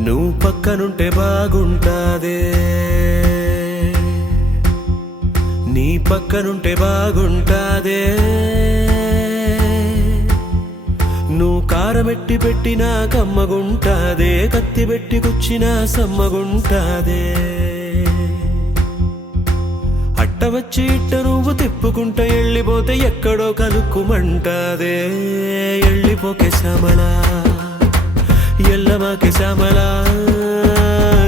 నువ్వు పక్కనుంటే బాగుంటాదే. నీ పక్కనుంటే బాగుంటాదే. నువ్వు కారమెట్టి పెట్టినా కమ్మగుంటాదే. కత్తి పెట్టి కుచ్చినా సమ్మగుంటాదే. అట్ట వచ్చి ఇట్ట నువ్వు తిప్పుకుంటా వెళ్ళిపోతే ఎక్కడో కలుక్కుమంటాదే. వెళ్ళిపోకే శ్యామలా ఎల్లమాకే శ్యామలా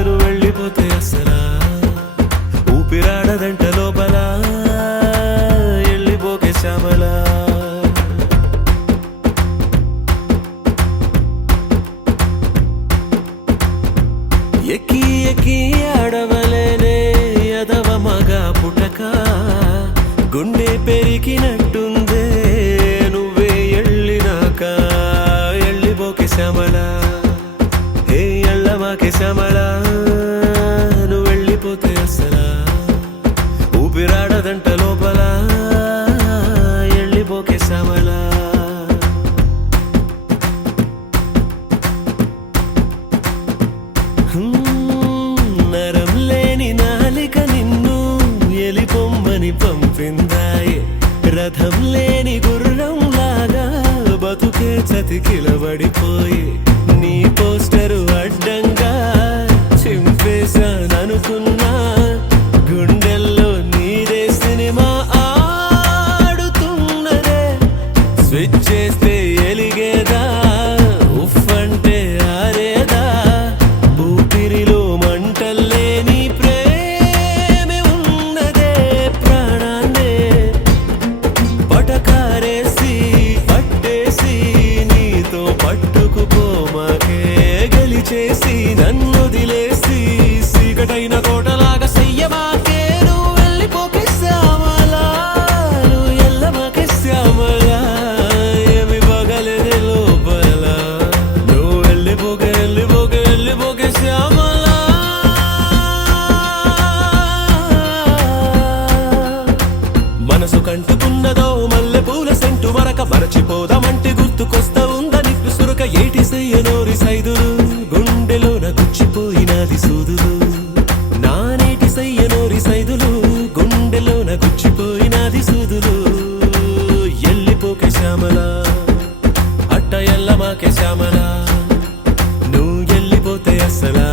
నువ్వు వెళ్ళిపోతే అసలా ఊపిరాడదంట లోపల వెళ్ళిపోకే శ్యామలా. ఎక్కి ఎక్కి ఆడవలేనే యదవ మగ పుటక గుండె పెరిగిన పంపిందాయే రథం లేని గుర్రం లాగా బతుకే చతికిలబడిపోయే. మనసు కంటుకున్నదో మల్లె పూల సెంటు మరక మరచిపోదామంటే గుర్తుకొస్తా ఉందని సురక ఏటి సయ్యనోరి సైదులు? గుండెలోన గుచ్చిపోయినది సూదులు. నానేటి సయ్యనోరి సైదులు గుండెలోన గుచ్చిపోయినది సూదులు. ఎల్లిపోకే శ్యామల అట్ట ఎల్లమాకే శ్యామల నువ్వు ఎల్లిపోతే అసలా